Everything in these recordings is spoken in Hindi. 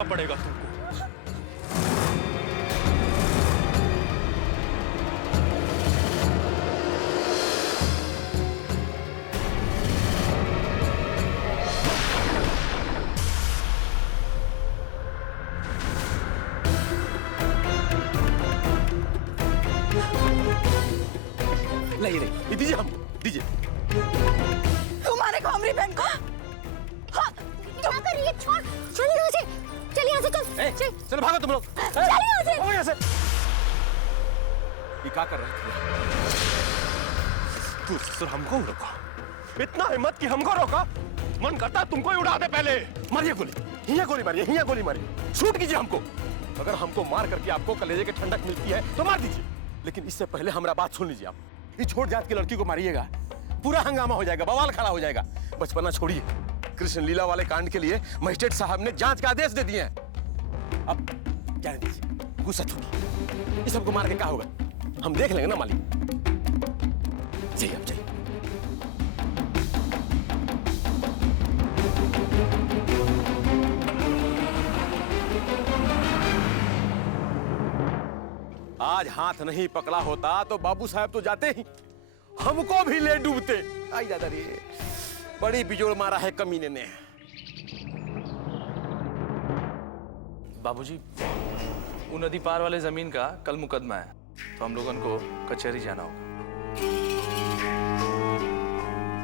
पड़ेगा तुमको। नहीं, दीजिए हमको, दीजिए। तुम मारेगा हमारी बहन को? हाँ, क्या कर रही है? छोड़, चल यहाँ से, चल यहाँ से, चल। चलो भागो तुम लोग। चल यहाँ से। भागो यहाँ से। ये क्या कर रहे थे? तू ससुर हमको रोका? इतना हिम्मत कि हमको रोका? मन करता तुमको ही उड़ा दे पहले। मारिए गोली, हिया गोली मारिए, हिया गोली मारिए। शूट कीजिए हमको। अगर हमको मार करके आपको कलेजे की ठंडक मिलती है तो मार दीजिए, लेकिन इससे पहले हमारा बात सुन लीजिए। आप ये छोट जात की लड़की को मारिएगा, पूरा हंगामा हो जाएगा, बवाल खड़ा हो जाएगा। बचपना छोड़िए, कृष्ण लीला वाले कांड के लिए मजिस्ट्रेट साहब ने जांच का आदेश दे दिए हैं। अब जाने दीजिए, गुस्सा छोड़िए। इस सबको मार के क्या होगा, हम देख लेंगे ना मालिक। जाइए, अब जाइए। आज हाथ नहीं पकड़ा होता तो बाबू साहब तो जाते ही, हमको भी ले डूबते। आई दादा रे, बड़ी बिजोड़ मारा है कमीने ने। बाबूजी, वो नदी पार वाले जमीन का कल मुकदमा है, तो हम लोगों को कचहरी जाना होगा।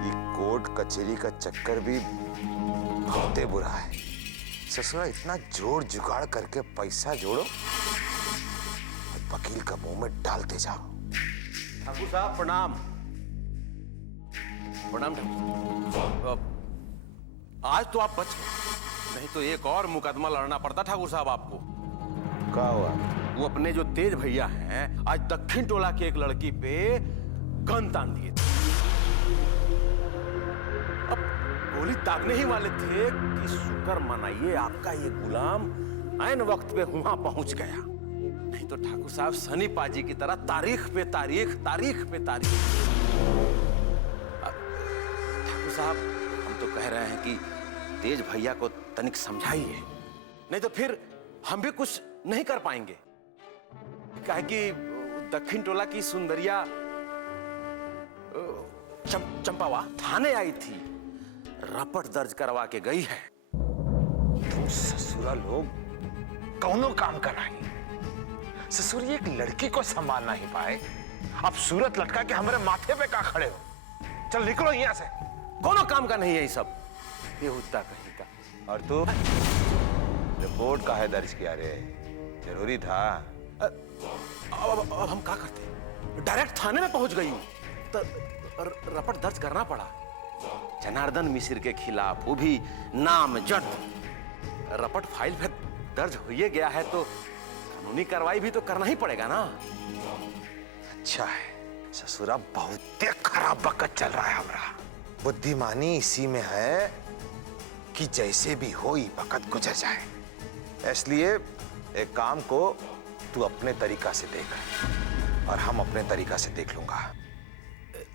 ये कोर्ट कचहरी का चक्कर भी बहुत बुरा है। ससुरा इतना जोड़ जुगाड़ करके पैसा जोड़ो, वकील का मुंह में डालते जाओ। ठाकुर साहब प्रणाम। प्रणाम ठाकुर साहब। आज तो आप बच गए, नहीं तो एक और मुकदमा लड़ना पड़ता ठाकुर साहब आपको। क्या हुआ? वो अपने जो तेज भैया हैं, आज दक्षिण टोला की एक लड़की पे गन तान दिए थे। अब गोली दागने ही वाले थे कि शुक्र मनाइए आपका ये गुलाम ऐन वक्त पे वहां पहुंच गया, नहीं तो ठाकुर साहब सनी पाजी की तरह तारीख पे तारीख, तारीख पे तारीख। ठाकुर साहब, हम तो कह रहे हैं कि तेज भैया को तनिक समझाइए, नहीं तो फिर हम भी कुछ नहीं कर पाएंगे। काहे कि दक्षिण टोला की सुंदरिया चंपावा थाने आई थी, रपट दर्ज करवा के गई है। तुम ससुरा लोग कौनो काम का नहीं। ससुर एक लड़की को संभाल नहीं पाए, अब सूरत लटका के हमारे माथे पे का खड़े हो। चल निकलो यहाँ से। कोनो काम का नहीं है ये सब, बेहुदा कहीं का। और तू रिपोर्ट काहे दर्ज किया रे? जरूरी था? अब हम क्या करते? डायरेक्ट थाने में पहुंच गई तो रपट दर्ज करना पड़ा। जनार्दन मिश्र के खिलाफ, वो भी नामजद। रपट फाइल पे दर्ज हो ही गया है तो कानूनी कार्रवाई भी तो करना ही पड़ेगा ना। अच्छा है, ससुरा बहुत खराब वक्त चल रहा है हमारा। बुद्धिमानी इसी में है कि जैसे भी हो ये वक्त गुजर जाए। इसलिए एक काम को तू अपने तरीका से देख और हम अपने तरीका से देख लूंगा।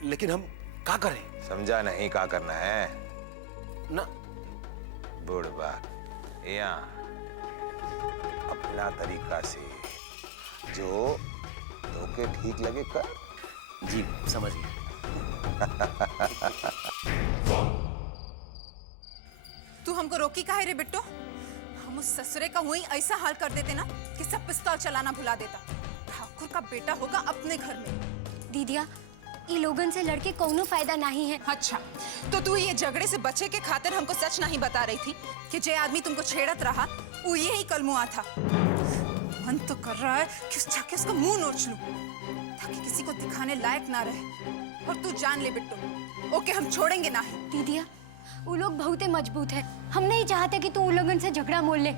लेकिन हम क्या करें? समझा नहीं क्या करना है ना। बुढ़बा, यहाँ अपना तरीका से जो धोखे ठीक लगे कर। जी समझ गए। तू हमको रोकी काहे रे बिट्टो? हम उस ससुरे का वही ऐसा हाल कर देते ना कि सब पिस्तौल चलाना भुला देता। ठाकुर का बेटा होगा अपने घर में। दीदिया, ये लोगन से लड़के कोनो फायदा नहीं है। अच्छा, तो तू ये झगड़े से बचे के खातिर हमको सच नहीं बता रही थी कि जे आदमी तुमको छेड़त रहा वो यही कलमुआ था। मन तो कर रहा है कि उस जाके उसका मुंह नोच लूं ताकि किसी को दिखाने लायक ना रहे। और तू जान ले बिट्टो, ओके हम छोड़ेंगे ना। दीदिया, वो लोग बहुत मजबूत है, हम नहीं चाहते कि तू उन लोगन से झगड़ा मोल ले।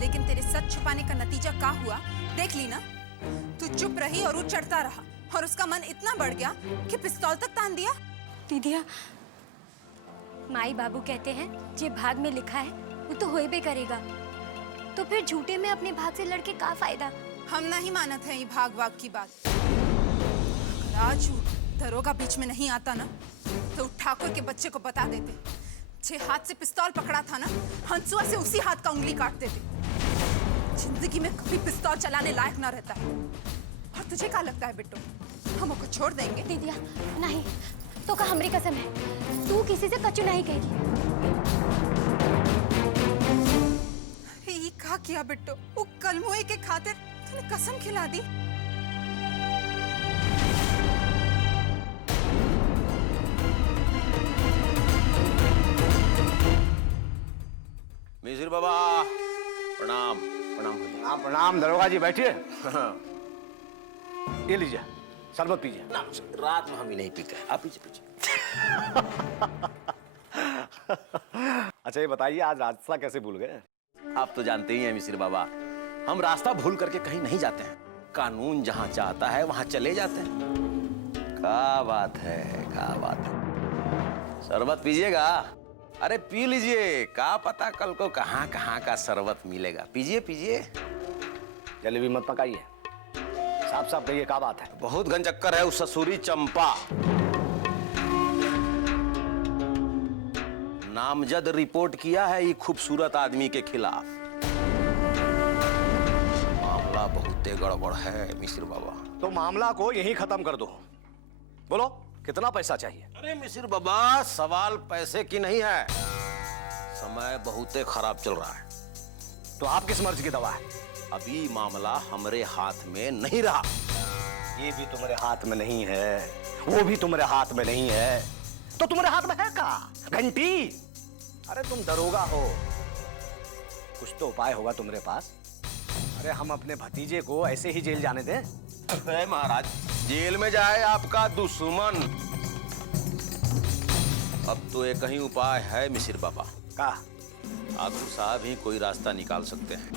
लेकिन तेरे सच छुपाने का नतीजा क्या हुआ देख ली ना। तू चुप रही और वो चढ़ता रहा और उसका मन इतना बढ़ गया कि पिस्तौल तक तान दिया। दीदिया, माई बाबू कहते हैं जे भाग में लिखा है वो तो होइबे करेगा, तो फिर झूठे में अपने भाग से लड़के का फायदा? हम नहीं मानत है ये भाग वाग की बात। अगर आज दरोगा बीच में नहीं आता ना तो ठाकुर के बच्चे को बता देते जे हाथ से पिस्तौल पकड़ा था ना, हंसुआ से उसी हाथ का उंगली काट देते। जिंदगी में कभी पिस्तौल चलाने लायक ना रहता है। और तुझे क्या लगता है बिट्टू, हम उसको छोड़ देंगे? दीदिया नहीं, तो का हमरी कसम है, तू किसी से कच्चू नहीं कहेगी। ये क्या किया बिट्टू? वो कलमुए के खातिर तूने कसम खिला दी। मिसिर बाबा प्रणाम। प्रणाम भैया। हाँ प्रणाम दरोगा जी, बैठिए। ये लीजिए, शरबत पीजिए। ना रात में हम ही नहीं पीते, आप पीछे पीछे। अच्छा ये बताइए, आज रास्ता कैसे भूल गए? आप तो जानते ही हैं मिसिर बाबा, हम रास्ता भूल करके कहीं नहीं जाते हैं। कानून जहां चाहता है वहां चले जाते हैं। क्या बात है, क्या बात है। शरबत पीजिएगा? अरे पी लीजिए, क्या पता कल को कहां कहां का शरबत मिलेगा। पीजिए पीजिए। जलेबी मत पकाइए, साफ साफ कहिए क्या बात है? बहुत घन चक्कर है उस ससुरी चंपा। नामजद रिपोर्ट किया है ये खूबसूरत आदमी के खिलाफ। मामला बहुत गड़बड़ है मिसिर बाबा। तो मामला को यहीं खत्म कर दो। बोलो कितना पैसा चाहिए? अरे मिसिर बाबा, सवाल पैसे की नहीं है, समय बहुत खराब चल रहा है। तो आप किस मर्ज की दवा है? अभी मामला हमारे हाथ में नहीं रहा। ये भी तुम्हारे हाथ में नहीं है, वो भी तुम्हारे हाथ में नहीं है, तो तुम्हारे हाथ में है क्या? घंटी? अरे तुम दरोगा हो, कुछ तो उपाय होगा तुम्हारे पास। अरे हम अपने भतीजे को ऐसे ही जेल जाने दें? अरे महाराज, जेल में जाए आपका दुश्मन। अब तो एक ही उपाय है मिसिर बाबा। का? ठाकुर साहब ही कोई रास्ता निकाल सकते हैं।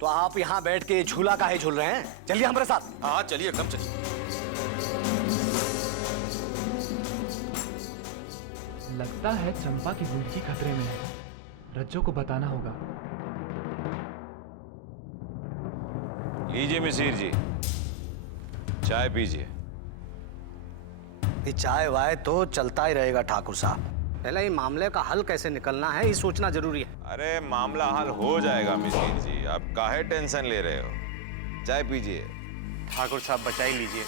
तो आप यहाँ बैठ के झूला काहे झूल रहे हैं? चलिए हमारे साथ। हाँ चलिए, कब चलिए। लगता है चंपा की जिंदगी खतरे में है। रज्जो को बताना होगा। लीजिए मिसिर जी, चाय पीजिए। ये चाय वाय तो चलता ही रहेगा ठाकुर साहब, पहले ये मामले का हल कैसे निकलना है ये सोचना जरूरी है। अरे मामला हल हो जाएगा मिसिर जी, आप काहे टेंशन ले रहे हो? चाय पीजिए। ठाकुर साहब बचाई लीजिए,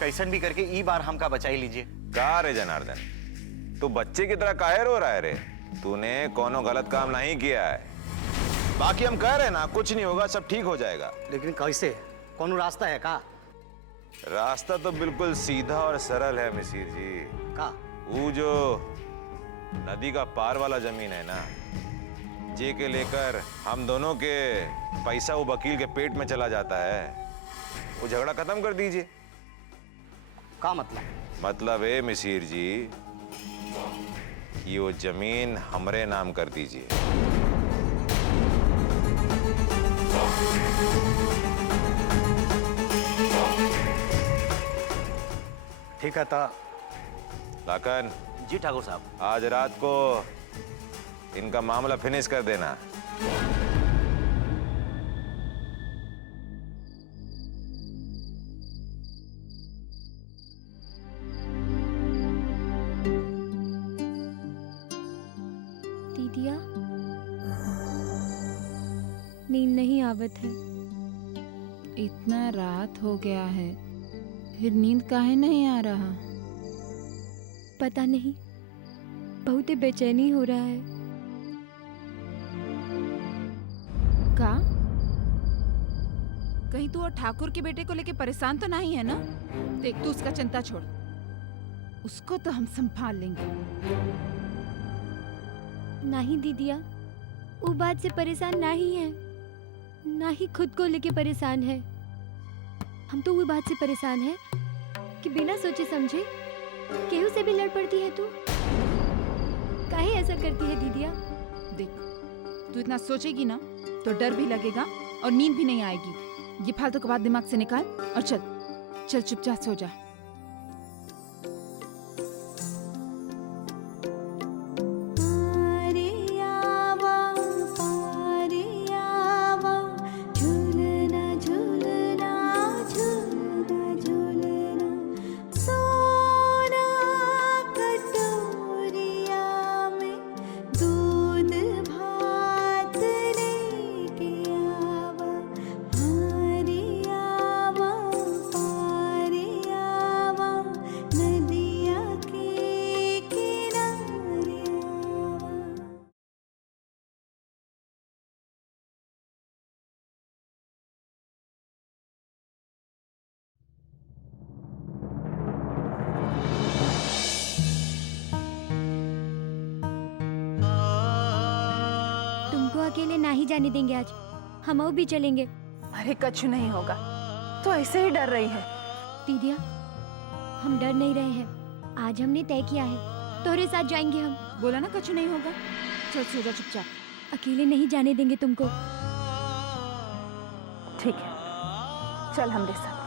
कैसन भी करके ई बार हमका बचाई लीजिए। का रे जनार्दन, तू बच्चे की तरह काहे रो रहा है रे? तूने कोनो गलत काम नहीं किया है। बाकी हम कह रहे ना, कुछ नहीं होगा, सब ठीक हो जाएगा। लेकिन कैसे? कौन रास्ता है का? रास्ता तो बिल्कुल सीधा और सरल है मिसिर जी। का? वो जो नदी का पार वाला जमीन है ना, जे के लेकर हम दोनों के पैसा वो वकील के पेट में चला जाता है, वो झगड़ा खत्म कर दीजिए। का मतलब? मतलब है मिसिर जी कि वो जमीन हमरे नाम कर दीजिए। ठीक है तो लाखन, जी ठाकुर साहब। आज रात को इनका मामला फिनिश कर देना। दीदिया नींद नहीं आवत है। इतना रात हो गया है, फिर नींद काहे नहीं आ रहा? पता नहीं, बहुत ही बेचैनी हो रहा है। का? कहीं तू और ठाकुर के बेटे को लेके परेशान तो नहीं है ना? देख तू उसका चिंता छोड़, उसको तो हम संभाल लेंगे। नहीं दीदिया, वो बात से परेशान नहीं है, ना ही खुद को लेके परेशान है। हम तो वो बात से परेशान है कि बिना सोचे समझे केहू से भी लड़ पड़ती है तू। काहे ऐसा करती है दीदिया? देख तू इतना सोचेगी ना तो डर भी लगेगा और नींद भी नहीं आएगी। ये फालतू की बात दिमाग से निकाल और चल चल चुपचाप सो जा। अकेले ना ही जाने देंगे आज। हम भी चलेंगे। अरे कछु नहीं होगा, तो ऐसे ही डर रही है। दीदिया, हम डर नहीं रहे हैं। आज हमने तय किया है, तोहरे साथ जाएंगे हम। बोला ना कछु नहीं होगा। चल सो जा चुपचाप। अकेले नहीं जाने देंगे तुमको। ठीक है, चल हमरे साथ।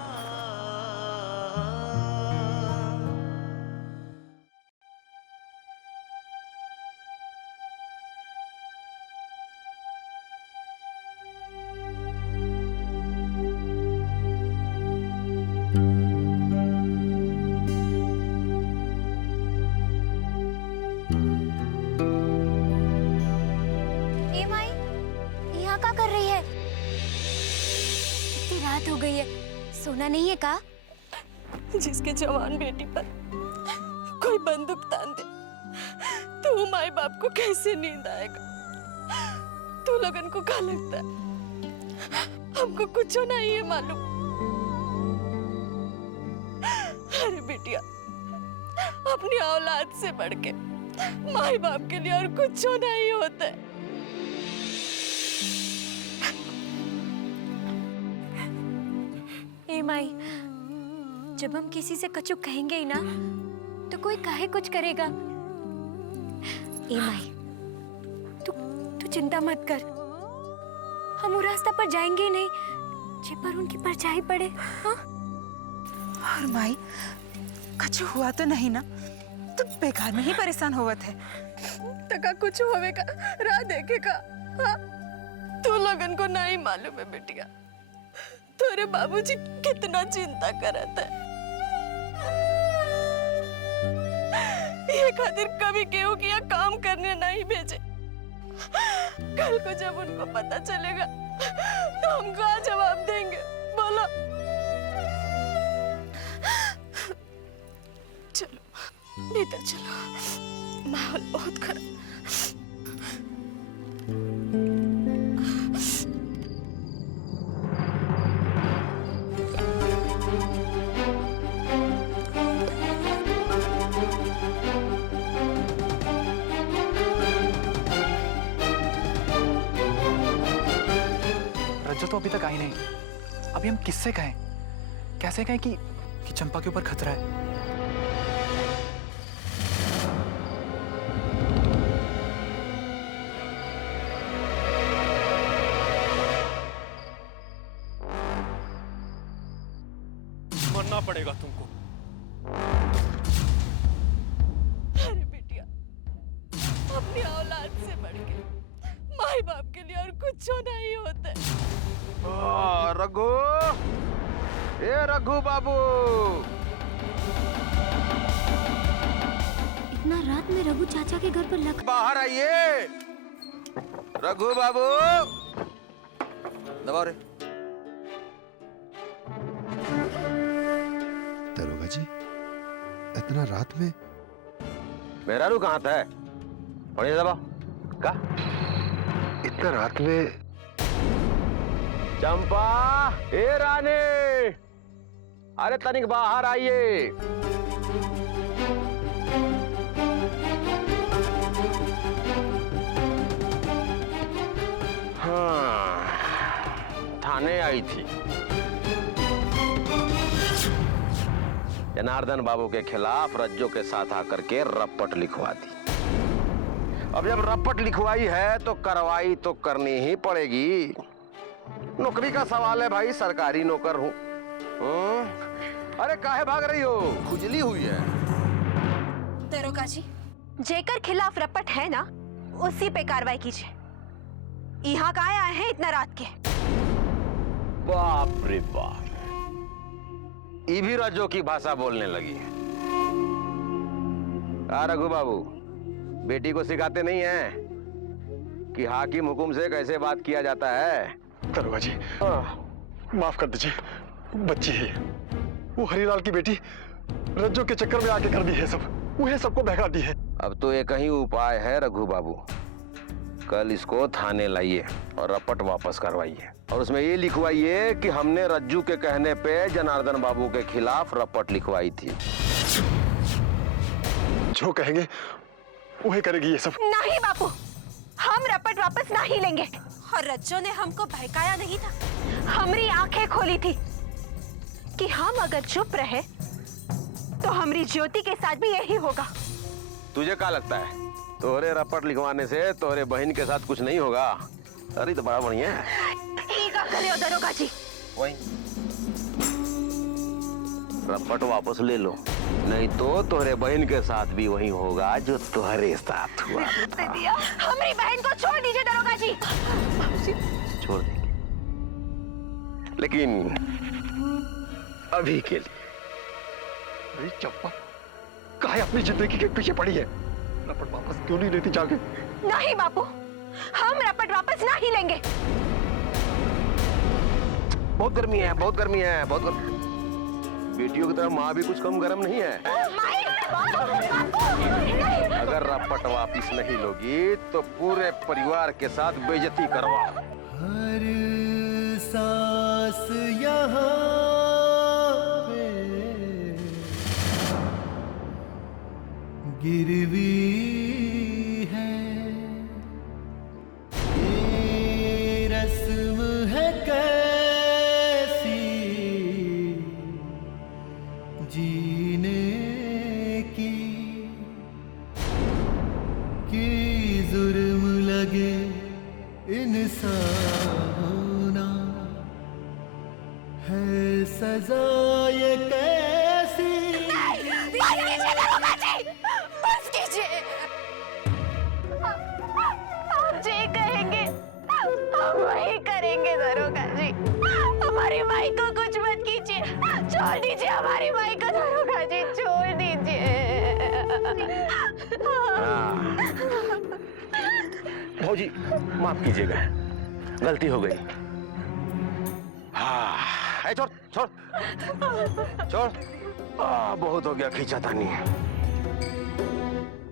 कर रही है? इतनी रात हो गई है, सोना नहीं है का? जिसके जवान बेटी पर कोई बंदूक तान दे तो माई बाप को कैसे नींद आएगा? तू लोगन को क्या लगता है हमको कुछ नहीं है मालूम? अरे बेटिया, अपनी औलाद से बढ़ के माई बाप के लिए और कुछ नहीं होता है। ए माई, जब हम किसी से कछु कहेंगे ही ना तो कोई काहे कुछ करेगा। ए माई, तू चिंता मत कर, हम वो रास्ता पर जाएंगे ही नहीं जे पर उनकी परछाई पड़े। हाँ? और माई, कछु हुआ तो नहीं ना? तू बेकार में ही परेशान होवत है। तका कुछ होवेगा, राह देखेगा। हाँ? तू लोगन को नहीं मालूम है बेटिया, तेरे बाबूजी कितना चिंता करत है। ये खातिर कभी केहू किया काम करने नहीं भेजे। कल को जब उनको पता चलेगा तो हम क्या जवाब देंगे? बोलो। चलो भीतर चलो, माहौल बहुत खराब। रज्जो तो अभी तक आई नहीं। अभी हम किससे कहें, कैसे कहें कि चंपा के ऊपर खतरा है? मरना पड़ेगा तुमको। अरे बेटिया, अपनी औलाद से बढ़ के माई बाप के लिए और कुछ नहीं होता है। रघु, ए रघु बाबू, इतना रात में रघु चाचा के घर पर लग। बाहर आइए। रघु बाबू, दबाओ रे। दरोगा जी, इतना रात में? मेरा रू कहाँ था? बढ़िया दबाओ। का? इतना रात में? चंपा, ए रानी, अरे तनिक बाहर आइए। हाँ, थाने आई थी। जनार्दन बाबू के खिलाफ रज्जो के साथ आकर के रपट लिखवा दी। अब जब रपट लिखवाई है तो कार्रवाई तो करनी ही पड़ेगी। नौकरी का सवाल है भाई, सरकारी नौकर हूं। अरे काहे भाग रही हो? खुजली हुई है। दरोगा जी, जेकर खिलाफ रपट है ना, उसी पे कार्रवाई कीजिए। यहाँ कहाँ आए हैं इतना रात के? बाप रे बाप, ये भी रज्जो की भाषा बोलने लगी है। रघु बाबू, बेटी को सिखाते नहीं है कि हाकिम हुकुम से कैसे बात किया जाता है? दरोगा जी, माफ कर दीजिए, बच्ची है वो, हरीलाल की बेटी। रज्जो के चक्कर में आके कर दी है सब, वो सबको बहका दी है। अब तो एक ही उपाय है रघु बाबू, कल इसको थाने लाइए और रपट वापस करवाइए और उसमें ये लिखवाइए कि हमने रज्जू के कहने पे जनार्दन बाबू के खिलाफ रपट लिखवाई थी। जो कहेंगे वही करेगी ये सब। नहीं बापू, हम रपट वापस नहीं लेंगे। और रज्जो ने हमको बहकाया नहीं था, हमारी आंखें खोली थी कि हम अगर चुप रहे तो हमारी ज्योति के साथ भी यही होगा। तुझे क्या लगता है तोरे रपट लिखवाने से तोरे बहन के साथ कुछ नहीं होगा? अरे तो बड़ा बढ़िया है। ठीक है दरोगा जी, वही रपट वापस ले लो, नहीं तो तोरे बहन के साथ भी वही होगा जो तुम्हारे साथ हुआ। हमारी बहन को छोड़ दीजिए दरोगा जी। छोड़ देंगे, लेकिन अभी के लिए। अरे चंपा, काहे अपनी जिंदगी के पीछे पड़ी है? रपट वापस क्यों नहीं लेती जाके? नहीं बापू, हम रपट वापस नहीं लेंगे। बहुत गर्मी है, बहुत गर्मी है, बहुत गर्मी। बेटियों की तरह माँ भी कुछ कम गर्म नहीं है। अगर रपट वापिस नहीं लोगी तो पूरे परिवार के साथ बेइज्जती करवा। हर सांस यहाँ पे गिरवी है, ये रस्म है कैसी जीने की, कि जुर्म लगे इंसान होना है सजा ये कैसी। बस कीजिए, आप जे कहेंगे हम वही करेंगे दरोगा जी। हमारी माई को कुछ मत कीजिए, छोड़ दीजिए हमारी माई को दरोगा जी, छोड़ दीजिए। भौजी माफ कीजिएगा, गलती हो गई। हाँ, छोड़ छोड़ छोड़, बहुत हो गया खींचातानी।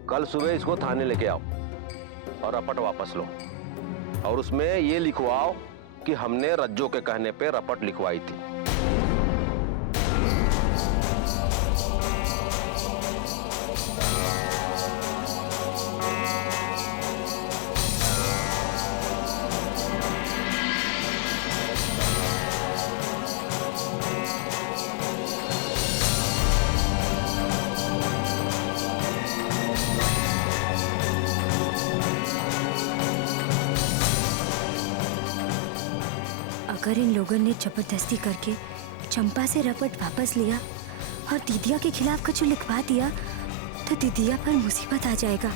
कल सुबह इसको थाने लेके आओ और रपट वापस लो, और उसमें ये लिखवाओ कि हमने रज्जो के कहने पे रपट लिखवाई थी। अगर इन लोगों ने जबरदस्ती करके चंपा से रपट वापस लिया और दीदिया के खिलाफ कुछ लिखवा दिया तो दीदिया पर मुसीबत आ जाएगा।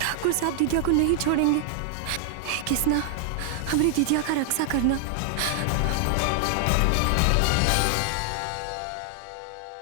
ठाकुर साहब दीदिया को नहीं छोड़ेंगे। हे कृष्णा, हमारी दीदिया का रक्षा करना।